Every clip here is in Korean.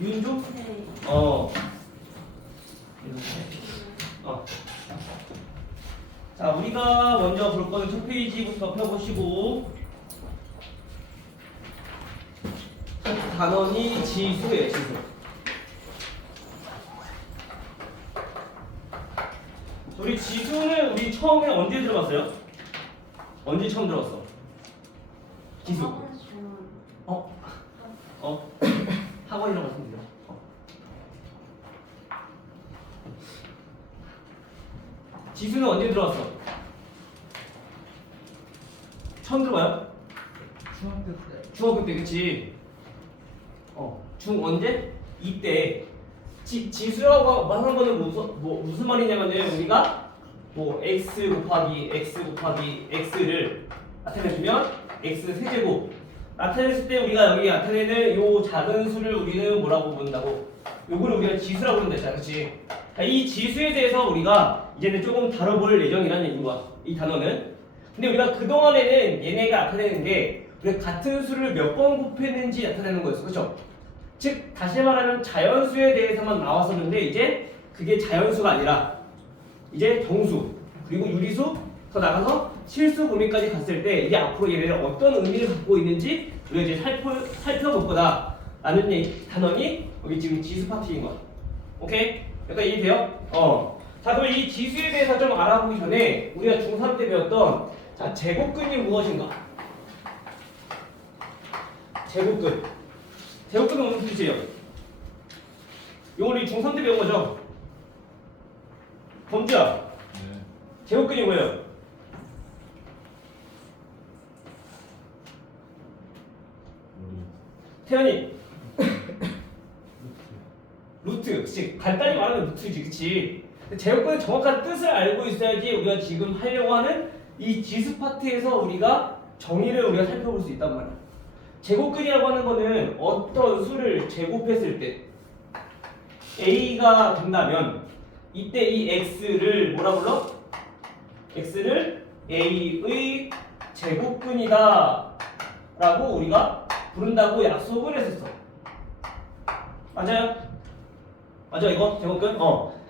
윤종? 네. 자, 우리가 먼저 볼 거는 첫 페이지부터 펴보시고 첫 단원이 지수예요, 지수. 우리 지수는 우리 처음에 언제 들어봤어요? 언제 처음 들어봤어? 지수. 학원이라고 말씀드려. 지수는 언제 들어왔어? 처음 들어봐요? 중학교 때. 중학교 때, 그치? 중 언제? 이때. 지수라고 하는 거는 무슨 말이냐면은 우리가 뭐 x 곱하기 x를 나타내주면 x 세제곱 나타냈을 때 우리가 여기 나타내는 요 작은 수를 우리는 뭐라고 부른다고? 요거를 우리가 지수라고 부른다 했잖아, 그치? 이 지수에 대해서 우리가 이제는 조금 다뤄볼 예정이라는 얘기인 거야, 이 단어는. 근데 우리가 그동안에는 얘네가 나타내는 게 우리가 같은 수를 몇 번 곱했는지 나타내는 거였어, 그쵸? 즉 다시 말하면 자연수에 대해서만 나왔었는데 이제 그게 자연수가 아니라 이제 정수 그리고 유리수 더 나가서 실수 범위까지 갔을 때 이제 앞으로 얘네들 어떤 의미를 갖고 있는지 우리가 이제 살펴볼 거다 라는 단원이 여기 지금 지수 파트인 거야. 오케이? 약간 이해돼요? 자, 그럼 이 지수에 대해서 좀 알아보기 전에 우리가 중3 때 배웠던 자, 제곱근이 무엇인가? 제곱근은 무슨 뜻이에요? 이거 우리 중3 때 배운 거죠? 범주야, 네. 제곱근이 뭐예요? 태연이 루트, 그치? 간단히 말하면 루트지, 그치? 제곱근의 정확한 뜻을 알고 있어야지 우리가 지금 하려고 하는 이 지수 파트에서 우리가 정의를 우리가 살펴볼 수 있단 말이야. 제곱근이라고 하는 거는 어떤 수를 제곱했을 때 a가 된다면 이때 이 x를 뭐라 불러? x를 a의 제곱근이다 라고 우리가 부른다고 약속을 했었어. 맞아요? 맞아, 이거 제곱근?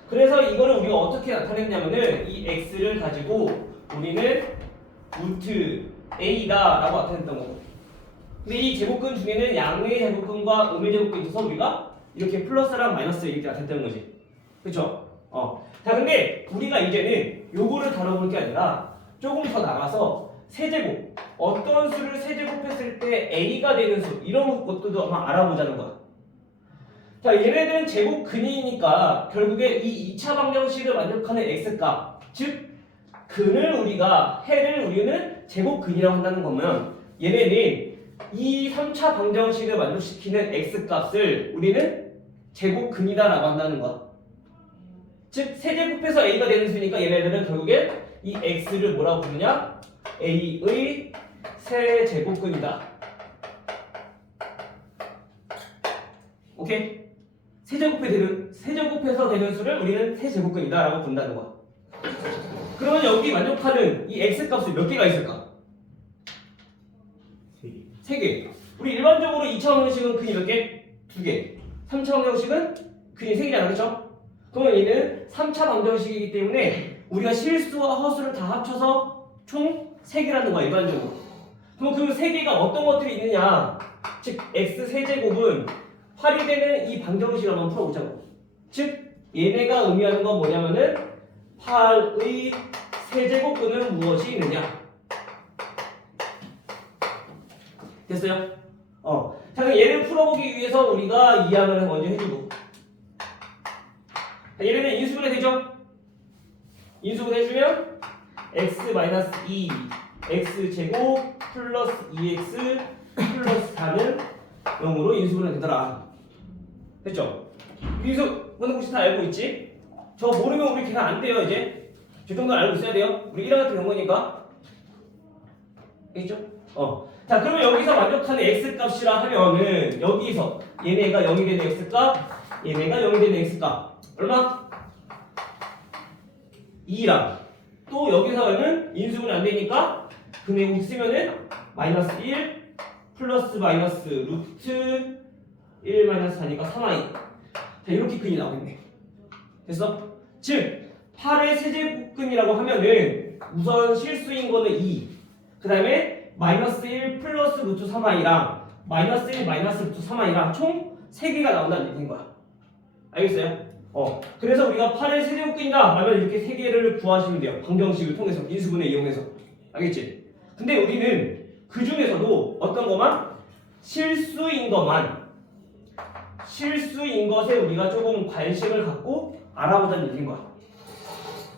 그래서 이거를 우리가 어떻게 나타냈냐면은 이 x를 가지고 우리는 루트 a다 라고 나타냈던 거고, 근데 이 제곱근 중에는 양의 제곱근과 음의 제곱근이 있어서 우리가 이렇게 플러스랑 마이너스 이렇게 나타냈던 거지, 그쵸? 자, 근데 우리가 이제는 요거를 다뤄볼 게 아니라 조금 더 나가서 세제곱, 어떤 수를 세제곱했을 때 a가 되는 수, 이런 것들도 아마 알아보자는 거야. 자, 얘네들은 제곱근이니까 결국에 이 2차 방정식을 만족하는 x값, 즉 근을 우리가 해를 우리는 제곱근이라고 한다는 거면 얘네는 이 3차 방정식을 만족시키는 x값을 우리는 제곱근이다라고 한다는 거야. 즉 세제곱해서 a가 되는 수니까 얘네들은 결국에 이 x를 뭐라고 부르냐? a의 세제곱근이다. 오케이? 세제곱해서 되는 수를 우리는 세제곱근이다라고 부른다는 거야. 그러면 여기 만족하는 이 x값이 몇 개가 있을까? 3개. 우리 일반적으로 2차 방정식은 근이 몇 개? 2개. 3차 방정식은 근이 3개잖아, 그렇죠? 그러면 얘는 3차 방정식이기 때문에 우리가 실수와 허수를 다 합쳐서 총 3개라는 거야, 일반적으로. 그럼 그 3개가 어떤 것들이 있느냐? 즉 x 세제곱은 8이 되는 이 방정식을 한번 풀어보자고. 즉 얘네가 의미하는 건 뭐냐면은 8의 세제곱근은 무엇이 있느냐? 됐어요? 자, 그럼 얘를 풀어보기 위해서 우리가 이항을 먼저 해주고, 자, 얘네는 인수분해 되죠? 인수분해 해주면 x-2 x제곱 플러스 2x 플러스 4는 0으로 인수분해 되더라. 됐죠? 인수분해 혹시 다 알고 있지? 저 모르면 우리 계산 안 돼요, 이제. 저 정도는 알고 있어야 돼요. 우리 1학년 때 배운 거니까. 알겠죠? 자, 그러면 여기서 만족하는 x값이라 하면은 여기서 얘네가 0이 되는 x값, 얘네가 0이 되는 x값 얼마? 2랑 또 여기서는 인수분해 안 되니까 근해공 쓰면은 마이너스 1 플러스 마이너스 루트 1-4니까 3i. 자, 이렇게 근이 나오겠네. 됐어? 즉 8의 세제곱근이라고 하면은 우선 실수인 거는 2. 그 다음에 마이너스 1 플러스 루트 3i랑 마이너스 1 마이너스 루트 3i랑 총 3개가 나온다는 얘기인 거야. 알겠어요? 그래서 우리가 8의 세제곱근이다 하면 이렇게 3개를 구하시면 돼요. 방정식을 통해서 인수분해 이용해서. 알겠지? 근데 우리는 그 중에서도 어떤 것만? 실수인 것에 우리가 조금 관심을 갖고 알아보자는 얘기인 거야.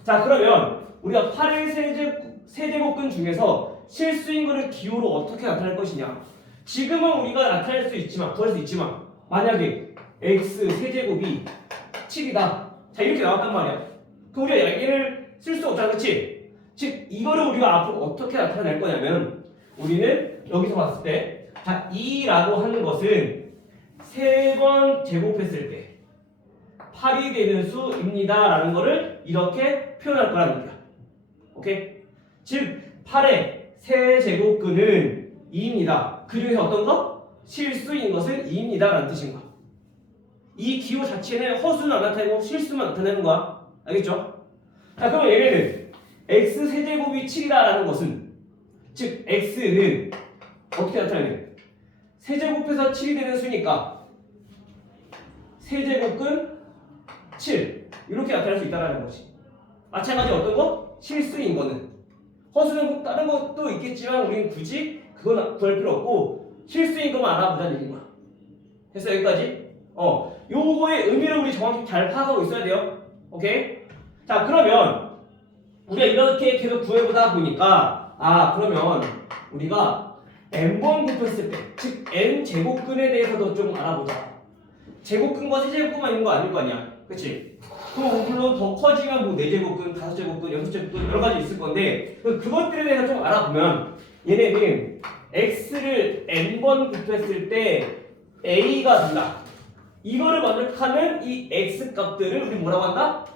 자, 그러면 우리가 8의 세제곱근 중에서 실수인 거를 기호로 어떻게 나타낼 것이냐? 지금은 우리가 나타낼 수 있지만, 구할 수 있지만, 만약에 x 세제곱이 7이다. 자, 이렇게 나왔단 말이야. 그럼 우리가 얘를 쓸 수 없잖아, 그치? 즉, 이거를 우리가 앞으로 어떻게 나타낼 거냐면, 우리는 여기서 봤을 때, 자, 2라고 하는 것은 3번 제곱했을 때 8이 되는 수입니다. 라는 거를 이렇게 표현할 거라는 거야. 오케이? 즉, 8의 세제곱근은 2입니다. 그 중에서 어떤 거? 실수인 것은 2입니다. 라는 뜻인 거야. 이 기호 자체는 허수는 안 나타내고 실수만 나타내는 거야. 알겠죠? 자, 그럼 얘네는 x 세제곱이 7이다라는 것은 즉 x는 어떻게 나타내냐? 세제곱해서 7이 되는 수니까 세제곱근 7 이렇게 나타낼 수 있다는 거지. 마찬가지 어떤 거? 실수인 거는 허수는 다른 것도 있겠지만 우리는 굳이 그건 구할 필요 없고 실수인 것만 알아보자는 얘기인 거야. 됐어? 여기까지? 요거의 의미를 우리 정확히 잘 파악하고 있어야 돼요. 오케이? 자, 그러면 우리가 이렇게 계속 구해보다 보니까 그러면 우리가 n번 곱했을 때, 즉 n 제곱근에 대해서도 좀 알아보자. 제곱근과 세제곱근만 있는 거 아닐 거 아니야, 그렇지? 그럼 물론 더 커지면 뭐 4제곱근, 5제곱근, 6제곱근 여러 가지 있을 건데 그것들에 대해서 좀 알아보면 얘네는 x를 n번 곱했을 때 a가 된다. 이거를 만족하는 이 x 값들을 우리 뭐라고 한다?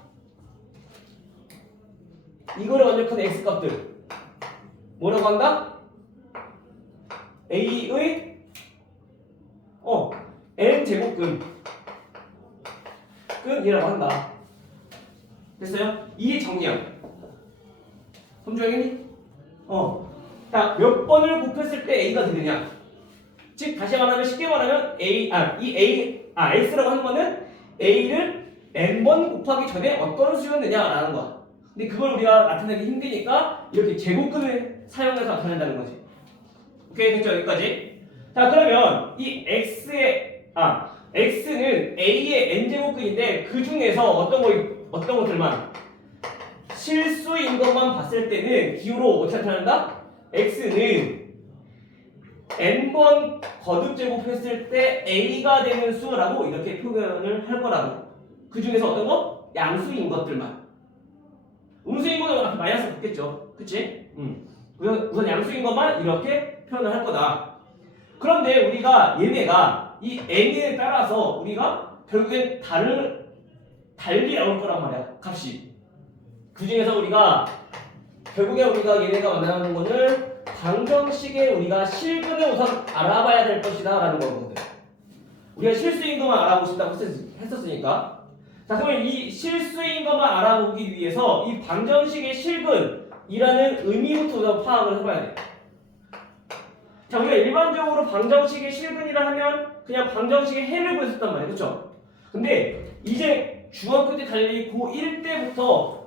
이거를 만족하는 x 값들 뭐라고 한다? a의 n 제곱근이라고 한다. 됐어요? 이 정리야. 손주영이니? 자, 몇 번을 곱했을 때 a가 되느냐? 즉 다시 말하면 쉽게 말하면 x라고 하는 거는 a를 n번 곱하기 전에 어떤 수였느냐라는 거야. 근데 그걸 우리가 나타내기 힘드니까 이렇게 제곱근을 사용해서 나타낸다는 거지. 오케이, 됐죠? 여기까지. 자, 그러면 이 x는 a의 n제곱근인데 그 중에서 어떤 것들만 실수인 것만 봤을 때는 기호로 어떻게 나타난다? x는 n번 거듭 제곱했을 때 a가 되는 수라고 이렇게 표현을 할 거라고. 그 중에서 어떤 거? 양수인 것들만. 음수인 거는 앞에 마이너스 붙겠죠. 그치? 우선 양수인 것만 이렇게 표현을 할 거다. 그런데 우리가 얘네가 이 n에 따라서 우리가 결국엔 달리 나올 거란 말이야. 값이. 그 중에서 결국에 우리가 얘네가 만나는 거는 방정식에 우리가 실근을 우선 알아봐야 될 것이다 라는 거거든. 우리가 실수인 것만 알아보고 싶다고 했었으니까. 자, 그러면 이 실수인 것만 알아보기 위해서 이 방정식의 실근이라는 의미부터 우선 파악을 해봐야 돼. 자, 우리가 일반적으로 방정식의 실근이라 하면 그냥 방정식의 해를 구했었단 말이야. 그쵸? 근데 이제 중학교 때 달리 고1 때부터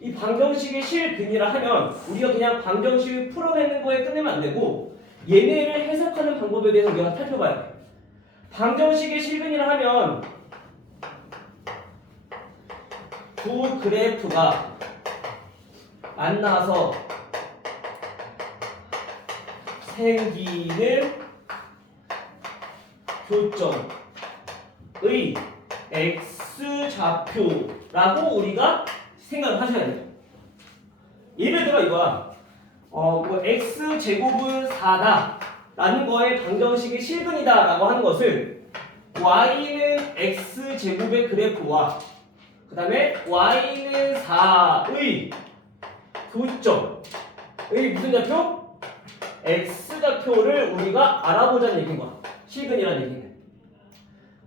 이 방정식의 실근이라 하면 우리가 그냥 방정식을 풀어내는 거에 끝내면 안 되고 얘네를 해석하는 방법에 대해서 우리가 살펴봐야 돼. 방정식의 실근이라 하면 두 그래프가 만나서 생기는 교점의 x좌표라고 우리가 생각을 하셔야 돼요. 예를 들어 이거야. x제곱은 4다 라는 거에 방정식이 실근이다 라고 하는 것은 y는 x제곱의 그래프와 그 다음에 y는 4의 교점의 무슨 좌표? x좌표를 우리가 알아보자는 얘기인 거야. 실근이라는 얘기는.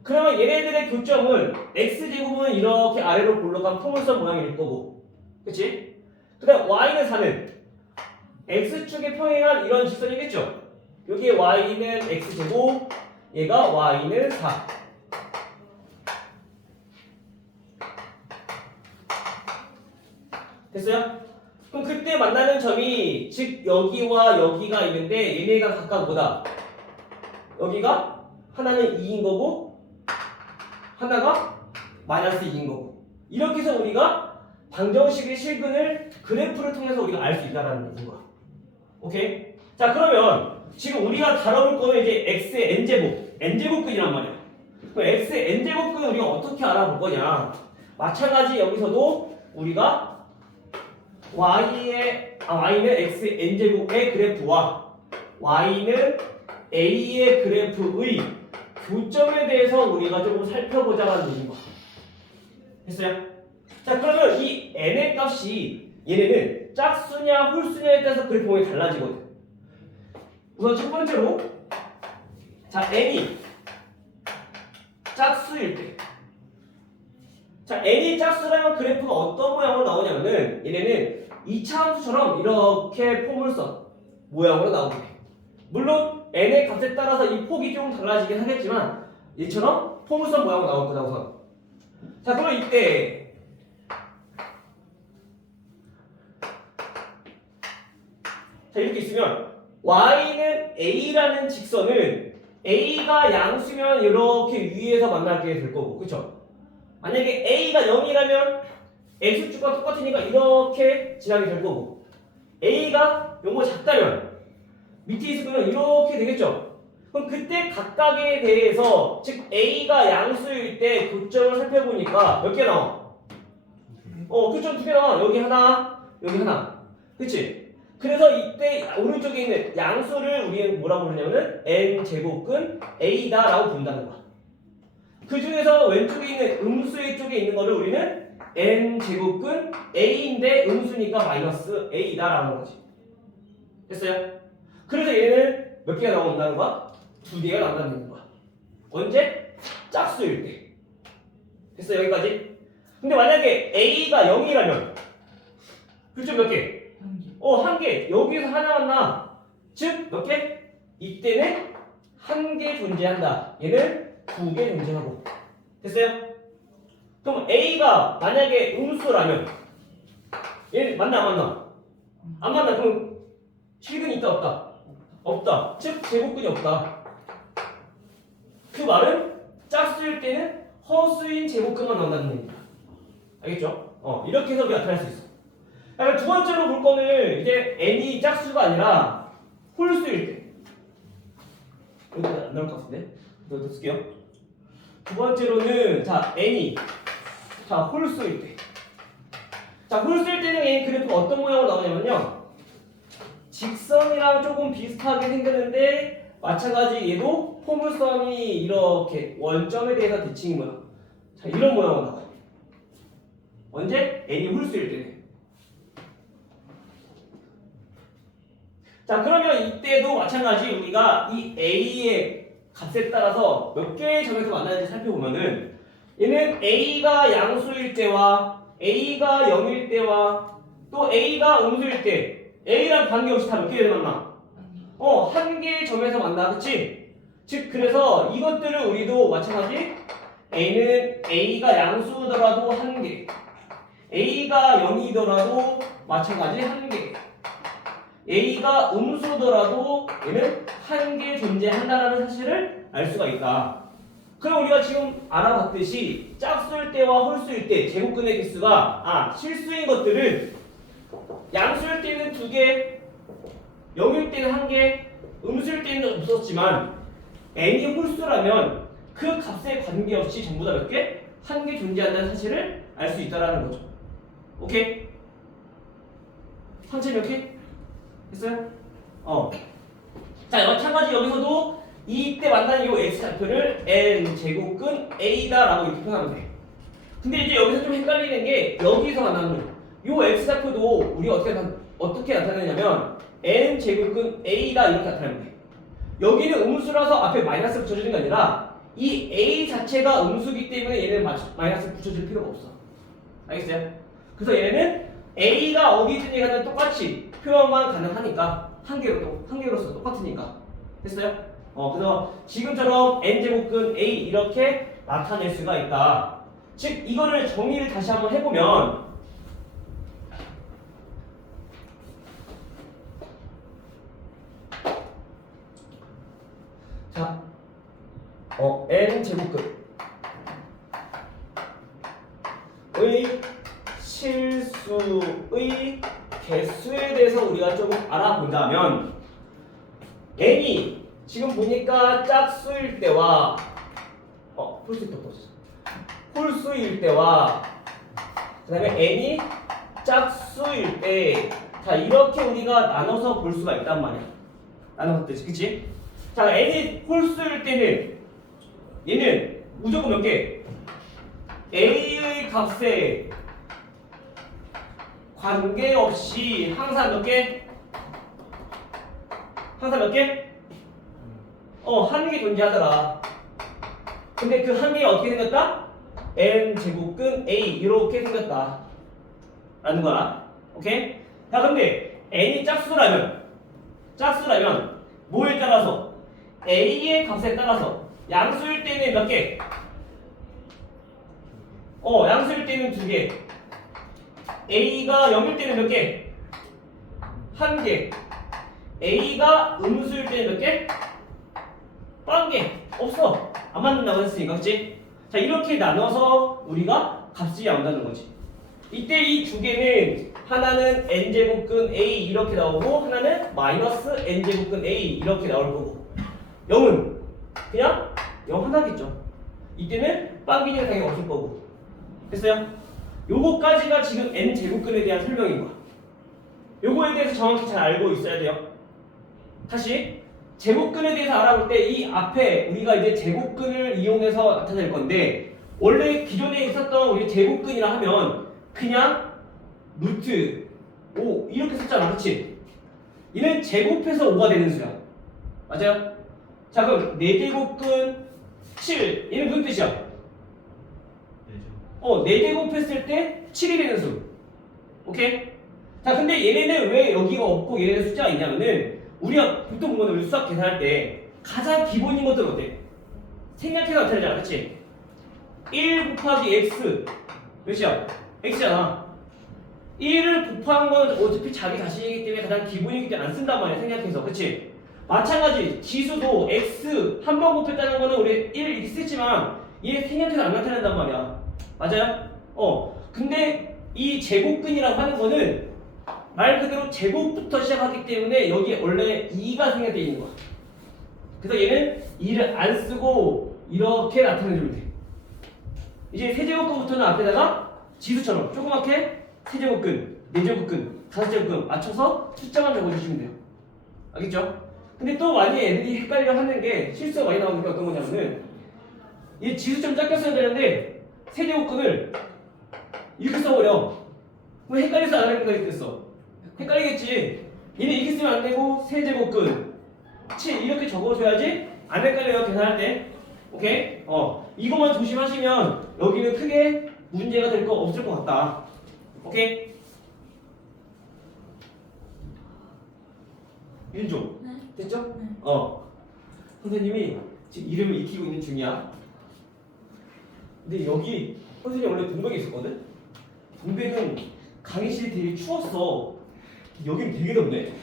그러면 얘네들의 교점은 x제곱은 이렇게 아래로 올라간 포물선 모양일 거고, 그치? 그 다음 y는 4는 x축에 평행한 이런 직선이겠죠? 여기에 y는 x제곱, 얘가 y는 4. 됐어요? 그럼 그때 만나는 점이 즉 여기와 여기가 있는데 얘네가 각각 뭐다? 여기가 하나는 2인 거고 하나가 마이너스 2인 거고, 이렇게 해서 우리가 방정식의 실근을 그래프를 통해서 우리가 알 수 있다는 얘기인 거야. 오케이? 자, 그러면 지금 우리가 다뤄볼 거는 이제 x의 n제곱, n제곱근이란 말이야. 그럼 x의 n제곱근을 우리가 어떻게 알아볼 거냐? 마찬가지 여기서도 우리가 y는 x의 n제곱의 그래프와 y는 a의 그래프의 교점에 대해서 우리가 조금 살펴보자는 얘기인 거야. 됐어요? 자, 그러면 이 n의 값이 얘네는 짝수냐 홀수냐에 따라서 그래프 모양이 달라지거든. 우선 첫 번째로, 자, n이 짝수일 때, 자, n이 짝수라면 그래프가 어떤 모양으로 나오냐면은 얘네는 2차 함수처럼 이렇게 포물선 모양으로 나오게 돼. 물론 n의 값에 따라서 이 폭이 좀 달라지긴 하겠지만 얘처럼 포물선 모양으로 나올 거다 우선. 자, 그럼 이때 자, 이렇게 있으면 y는 a라는 직선은 a가 양수면 이렇게 위에서 만나게 될 거고, 그쵸? 만약에 a가 0이라면 x축과 똑같으니까 이렇게 지나게 될 거고, a가 요거 작다면 밑에 있을 거면 이렇게 되겠죠? 그럼 그때 각각에 대해서, 즉 a가 양수일 때 교점을 살펴보니까 몇 개 나와? 교점 2개 나와. 여기 하나, 여기 하나. 그치? 그래서 이때 오른쪽에 있는 양수를 우리는 뭐라고 부르냐면은 n제곱근 a다라고 부른다는 거야. 그 중에서 왼쪽에 있는 음수의 쪽에 있는 거를 우리는 n제곱근 a인데 음수니까 마이너스 a다라는 거지. 됐어요? 그래서 얘는 몇 개가 나온다는 거야? 2개가 나온다는 거야. 언제? 짝수일 때. 됐어, 여기까지? 근데 만약에 a가 0이라면 교점 몇 개? 한 개. 여기서 하나 만나. 즉, 몇 개? 이때는 한 개 존재한다. 얘는 2개 존재하고. 됐어요? 그럼 a가 만약에 음수라면 얘 만나 안 만나? 안 만나. 그럼 실근이 있다 없다? 없다. 즉 제곱근이 없다. 그 말은 짝수일 때는 허수인 제곱근만 나온다는 얘기입니다. 알겠죠? 이렇게 해서 우리가 나타낼 수 있어. 그러니까 두 번째로 볼 거는 이제 n이 짝수가 아니라 홀수일 때. 여기 안 나올 것 같은데? 더 쓸게요. 두 번째로는 자 n이 홀수일 때. 자, 홀수일 때는 n 그래프가 어떤 모양으로 나오냐면요. 직선이랑 조금 비슷하게 생겼는데 마찬가지 얘도 포물선이 이렇게 원점에 대해서 대칭인 거야. 자, 이런 모양으로 나와요. 언제? n이 홀수일 때는. 자, 그러면 이때도 마찬가지 우리가 이 a의 값에 따라서 몇 개의 점에서 만나는지 살펴보면은 얘는 a가 양수일 때와 a가 0일 때와 또 a가 음수일 때 a랑 관계없이 다 몇 개를 만나? 한 개의 점에서 만나. 그치? 즉 그래서 이것들을 우리도 마찬가지 a는 a가 양수더라도 한 개, a가 0이더라도 마찬가지 한 개, a가 음수더라도 얘는 한 개 존재한다라는 사실을 알 수가 있다. 그럼 우리가 지금 알아봤듯이 짝수일 때와 홀수일 때 제곱근의 개수가 실수인 것들은 양수일 때는 2개, 0일 때는 1개, 음수일 때는 없었지만 n이 홀수라면 그 값에 관계없이 전부 다 몇 개? 1개 존재한다는 사실을 알 수 있다라는 거죠. 오케이? 상체 몇 개? 됐어요? 자, 마찬가지 여기서도 이때 만난 이 x좌표를 n제곱근 a다라고 이렇게 표현하면 돼. 근데 이제 여기서 좀 헷갈리는 게 여기서 만나는 이 x좌표도 우리가 어떻게 나타내냐면 n제곱근 a다 이렇게 나타내면 돼. 여기는 음수라서 앞에 마이너스 붙여주는 게 아니라 이 A 자체가 음수기 때문에 얘는 마이너스 붙여줄 필요가 없어. 알겠어요? 그래서 얘는 A가 어디든지 간에 똑같이 표현만 가능하니까 한 개로서 똑같으니까. 됐어요? 그래서 지금처럼 n제곱근 A 이렇게 나타낼 수가 있다. 즉 이거를 정의를 다시 한번 해보면 자, n제곱근의 실수의 개수에 대해서 우리가 좀 알아본다면 n이 지금 보니까 짝수일 때와 홀수일 때와 그 다음에 n이 짝수일 때 자 이렇게 우리가 나눠서 볼 수가 있단 말이야. 나눠서 되지, 그치? 자 n이 홀수일 때는 얘는 무조건 몇 개? a의 값에 관계없이 항상 몇 개? 항상 몇 개? 한 개 존재하더라. 근데 그 한 개가 어떻게 생겼다? n제곱근 a 이렇게 생겼다 라는 거야. 오케이? 자 근데 n이 짝수라면 뭐에 따라서? a의 값에 따라서 양수일 때는 몇 개? 양수일 때는 두 개. a가 0일 때는 몇 개? 한 개. a가 음수일 때는 몇 개? 한 개. 없어. 안 맞는다고 했으니까, 그치? 자, 이렇게 나눠서 우리가 값이 나온다는 거지. 이때 이 두 개는 하나는 n제곱근 a 이렇게 나오고 하나는 마이너스 n제곱근 a 이렇게 나올 거고 0은 그냥 0 하나겠죠. 이때는 빵기니가 당연히 없을 거고. 됐어요? 요거까지가 지금 n제곱근에 대한 설명인 거야. 요거에 대해서 정확히 잘 알고 있어야 돼요. 다시 제곱근에 대해서 알아볼 때 이 앞에 우리가 이제 제곱근을 이용해서 나타낼 건데 원래 기존에 있었던 우리 제곱근이라 하면 그냥 루트 5 이렇게 썼잖아, 그렇지? 얘는 제곱해서 5가 되는 수야. 맞아요? 자 그럼 4제곱근 7 얘는 무슨 뜻이야? 4제곱 했을 때 7이 되는 수. 오케이? 자 근데 얘네는 왜 여기가 없고 얘네는 숫자가 있냐면은 우리가 보통 보면 우리 수학 계산할 때 가장 기본인 것들은 어때? 생략해서 나타내잖아, 그치? 1 곱하기 x 몇이야? x잖아. 1을 곱한 건 어차피 자기 자신이기 때문에 가장 기본이기 때문에 안 쓴단 말이야, 생략해서. 그치? 마찬가지 지수도 x 한 번 곱했다는 거는 우리 1 이렇게 쓰지만 얘 생략해서 안 나타낸단 말이야. 맞아요? 근데 이 제곱근이라고 하는 거는 말 그대로 제곱부터 시작하기 때문에 여기에 원래 2가 생략되어 있는 거야. 그래서 얘는 2를 안 쓰고 이렇게 나타내주면 돼. 이제 세제곱근부터는 앞에다가 지수처럼 조그맣게 세제곱근, 네제곱근, 다섯제곱근 맞춰서 숫자만 적어주시면 돼요. 알겠죠? 근데 또 많이 애들이 헷갈려 하는 게 실수가 많이 나오는 게 어떤 거냐면은 이 지수처럼 작게 써야 되는데 세제곱근을 이렇게 써버려. 그럼 헷갈려서 안 하는 거 이렇게 써. 헷갈리겠지. 얘는 이렇게 쓰면 안 되고 세제곱근 7 이렇게 적어줘야지 안 헷갈려요, 계산할 때. 오케이? 이것만 조심하시면 여기는 크게 문제가 될 거 없을 것 같다. 오케이? 윤종 네. 됐죠? 네. 선생님이 지금 이름을 익히고 있는 중이야. 근데 여기 선생님 원래 동백에 있었거든? 동백은 강의실이 되게 추웠어. 여긴 되게 덥네.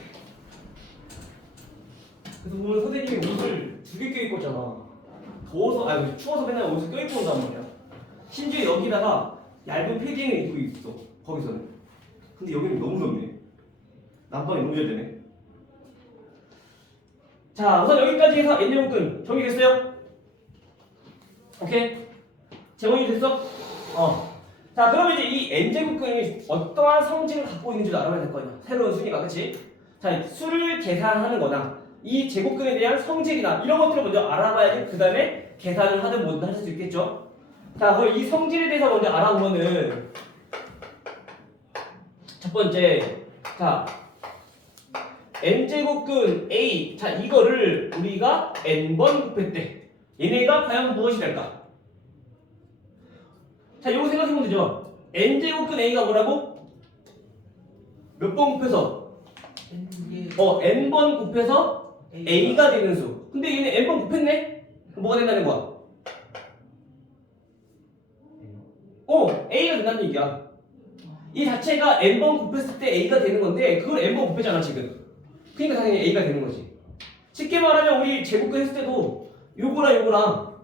그래서 보면 선생님이 옷을 2개 껴입고 있잖아. 더워서, 추워서 맨날 옷을 껴입고 온단 말이야. 심지어 여기다가 얇은 패딩을 입고 있어, 거기서는. 근데 여기는 너무 덥네. 난방이 너무 잘 되네. 자, 우선 여기까지 해서 n제곱근 정리됐어요? 오케이? 제목이 됐어? 자, 그러면 이제 이 n제곱근이 어떠한 성질을 갖고 있는지도 알아야 될 거 아니야. 새로운 수니까, 그치? 자, 수를 계산하는 거나 이 제곱근에 대한 성질이나 이런 것들을 먼저 알아봐야지 그 다음에 계산을 하든 뭐든 할 수 있겠죠? 자, 그럼 이 성질에 대해서 먼저 알아보면은 첫 번째, 자, n제곱근 a, 자, 이거를 우리가 n번 곱했대. 얘네가 과연 무엇이 될까? 자, 이거 생각해보면 되죠. n제곱근 a가 뭐라고? 몇 번 곱해서? n번 곱해서 a가 되는 수. 근데 얘는 n번 곱했네? 그럼 뭐가 된다는 거야? a가 된다는 얘기야. 이 자체가 n번 곱했을 때 a가 되는 건데 그걸 n번 곱했잖아 지금. 그러니까 당연히 a가 되는 거지. 쉽게 말하면 우리 제곱근 했을 때도 요거랑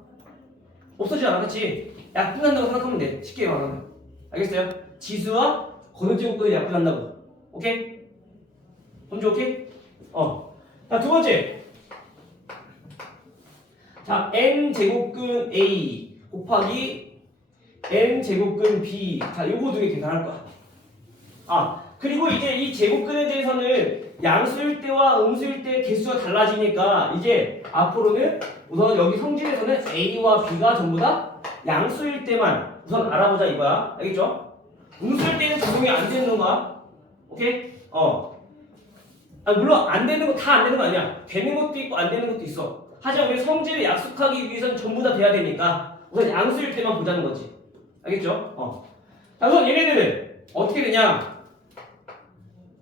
없어지지 않아, 그치? 약분한다고 생각하면 돼. 쉽게 말하면. 알겠어요? 지수와 거듭제곱근이 약분한다고. 오케이? 범주 오케이? 자, 두 번째. 자, n제곱근 a 곱하기 n제곱근 b. 자, 요거 두 개 계산할 거야. 그리고 이제 이 제곱근에 대해서는 양수일 때와 음수일 때 개수가 달라지니까 이제 앞으로는 우선 여기 성질에서는 a와 b가 전부 다 양수일 때만 우선 알아보자 이거야. 알겠죠? 음수일 때는 적용이 안 되는 거야. 오케이? 물론 안 되는 거 다 안 되는 거 아니야. 되는 것도 있고 안 되는 것도 있어. 하지만 우리 성질을 약속하기 위해서는 전부 다 돼야 되니까 우선 양수일 때만 보자는 거지. 알겠죠? 자, 우선 얘네들은 어떻게 되냐?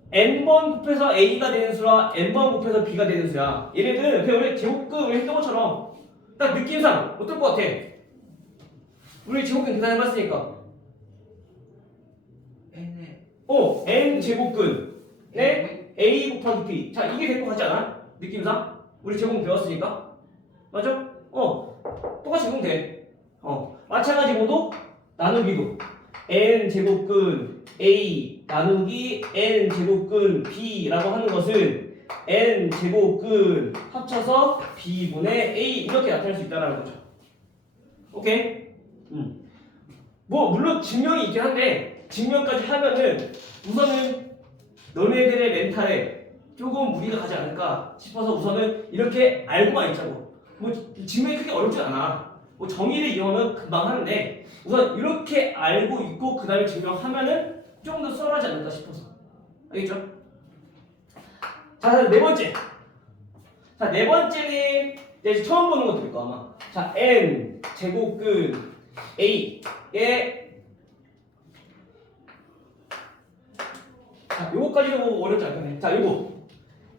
n번 곱해서 a가 되는 수랑 n번 곱해서 b가 되는 수야. 얘네들은 그냥 우리 제곱근 우리 했던 것처럼 딱 느낌상 어떨 것 같아? 우리 제곱근 계산해봤으니까 n 제곱근에 a 곱하기 b. 자, 이게 될 것 같지 않아? 느낌상? 우리 제곱근 배웠으니까 맞아? 똑같이 적으면 돼. 마찬가지로도 나누기도 n 제곱근 a 나누기 n 제곱근 b라고 하는 것은 n 제곱근 합쳐서 b분의 a 이렇게 나타낼 수 있다는 거죠. 오케이? 뭐 물론 증명이 있긴 한데 증명까지 하면은 우선은 너네들의 멘탈에 조금 무리가 가지 않을까 싶어서 우선은 이렇게 알고만 있자고. 뭐 증명이 크게 어렵진 않아. 뭐 정의를 이용하면 금방 하는데 우선 이렇게 알고 있고 그 다음에 증명하면은 좀 더 수월하지 않을까 싶어서. 알겠죠? 자, 네 번째. 자, 네 번째는 이제 처음 보는 것들일 거 아마. 자, n 제곱근 a의 자, 요거까지도 뭐 어렵지 않겠네. 자, 요거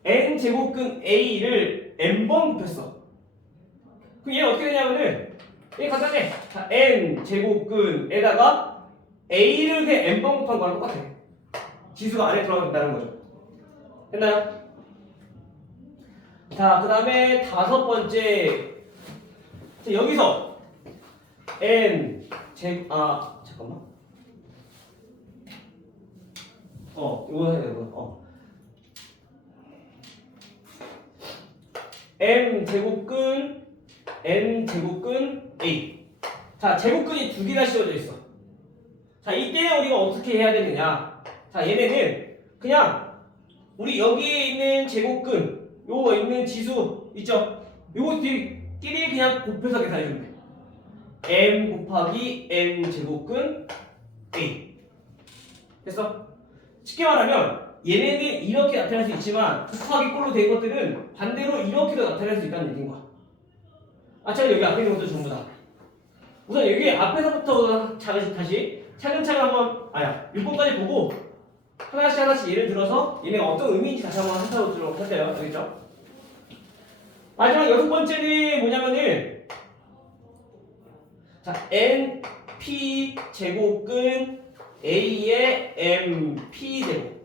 n 제곱근 a를 n번 곱했어. 그럼 얘는 어떻게 되냐면은 이게 간단해. 자, n 제곱근에다가 a를 그냥 n번 곱한 거랑 똑같아. 지수가 안에 들어간다는 거죠. 됐나요? 자, 그 다음에 다섯 번째. 자, 여기서 n 잠깐만. 이거 해야 돼, 이거. m 제곱근 n 제곱근 a. 자, 제곱근이 두 개가 씌워져 있어. 자, 이때 우리가 어떻게 해야 되느냐? 자, 얘네는 그냥 우리 여기에 있는 제곱근, 요거 있는 지수 있죠? 요거끼리 그냥 곱해서 계산해 주면 돼. m 곱하기 n 제곱근 a. 됐어? 쉽게 말하면 얘네는 이렇게 나타날 수 있지만 곱하기 꼴로 된 것들은 반대로 이렇게도 나타날 수 있다는 얘기인 거야. 자, 여기 앞에 있는 것도 전부 다. 우선 여기 앞에서부터 다시 차근차근 한번 6번까지 보고 하나씩 예를 들어서 얘네가 어떤 의미인지 다시 한번 살펴보도록 할게요. 알겠죠? 마지막 여섯 번째는 뭐냐면은 자, np 제곱근 a의 mp 제곱.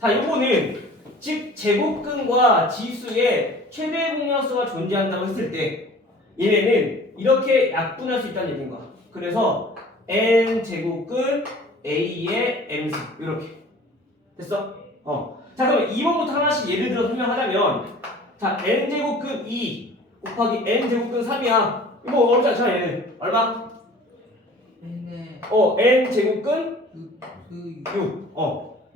자, 요거는 즉 제곱근과 지수의 최대 공약수가 존재한다고 했을 때 얘네는 이렇게 약분할 수 있다는 얘기인 거야. 그래서 n 제곱근 a의 m승 이렇게 됐어? 자, 그럼 2번부터 하나씩 예를 들어 설명하자면 자, n 제곱근 2 곱하기 n 제곱근 3이야. 이거 어렵지 않잖아. 얘는 얼마? n 제곱근 6.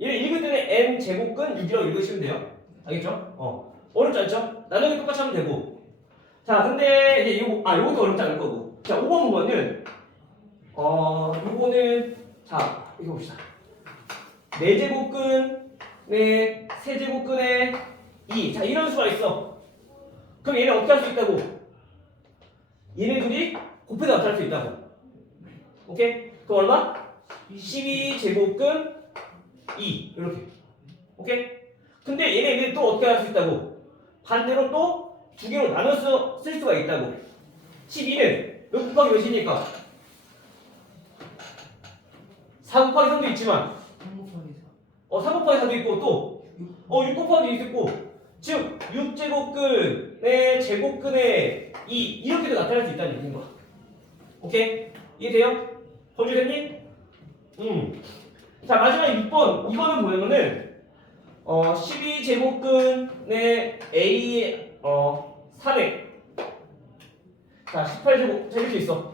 얘를 읽을 때는 n 제곱근 6이라고 읽으시면 돼요. 알겠죠? 어렵지 않죠? 나중에 똑같이 하면 되고. 자, 근데 이제 요것도 어렵지 않을 거고. 자, 5번 문제는 요거는 자, 이거 봅시다. 4제곱근에 세제곱근에 2. 자, 이런 수가 있어. 그럼 얘는 어떻게 할 수 있다고? 얘네들이 곱해서 나타날 수 있다고. 오케이? 그럼 얼마? 12제곱근 2 이렇게. 오케이? 근데 얘네들이 또 어떻게 할 수 있다고? 반대로 또 두 개로 나눠서 쓸 수가 있다고. 12는 몇 곱하기 몇이니까? 4 곱하기 3도 있지만 3 곱하기 3 곱하기 4도 있고 또 4 6 곱하기 2도 있고 즉 6제곱근의 제곱근의 2 이렇게도 나타날 수 있다는 얘기인 거야. 오케이? 이해돼요? 범주됐니? 자 마지막 6번 이거는 뭐냐면은 12제곱근의 A 3에 자 18제곱 자 이렇게 있어.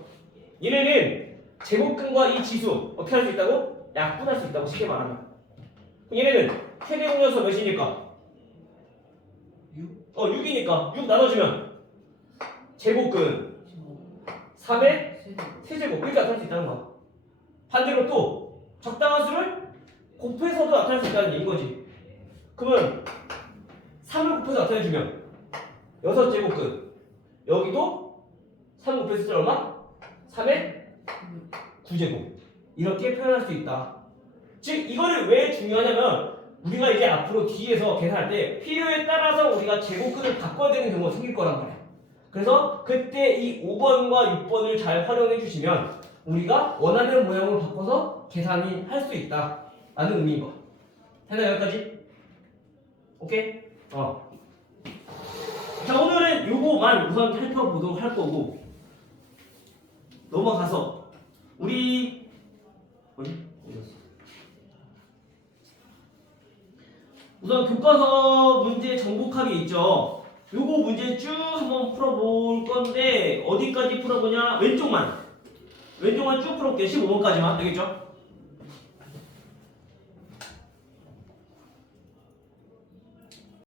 얘네는 제곱근과 이 지수 어떻게 할 수 있다고? 약분할 수 있다고 쉽게 말하면. 얘네는 최대 공요수 몇이니까? 6 6이니까 6 나눠주면 제곱근 3의 세제곱 이렇게 나타날 수 있다는 거야. 반대로 또 적당한 수를 곱해서도 나타날 수 있다는 얘기인 거지. 그러면 3을 곱해서 나타내주면 6제곱근 여기도 3 곱해서 쓸 얼마? 3의 9제곱 이렇게 표현할 수 있다. 즉 이거를 왜 중요하냐면 우리가 이제 앞으로 뒤에서 계산할 때 필요에 따라서 우리가 제곱근을 바꿔야 되는 경우가 생길 거란 말이야. 그래서 그때 이 5번과 6번을 잘 활용해 주시면 우리가 원하는 모양으로 바꿔서 계산이 할 수 있다 라는 의미인 거야. 됐나요 여기까지? 오케이? 자 오늘은 요거만 우선 살펴보도록 할 거고 넘어가서 우리 우선 교과서 문제 정복하기 있죠. 요거 문제 쭉 한번 풀어볼 건데 어디까지 풀어보냐? 왼쪽만 쭉 풀어볼게요. 15번까지만 되겠죠?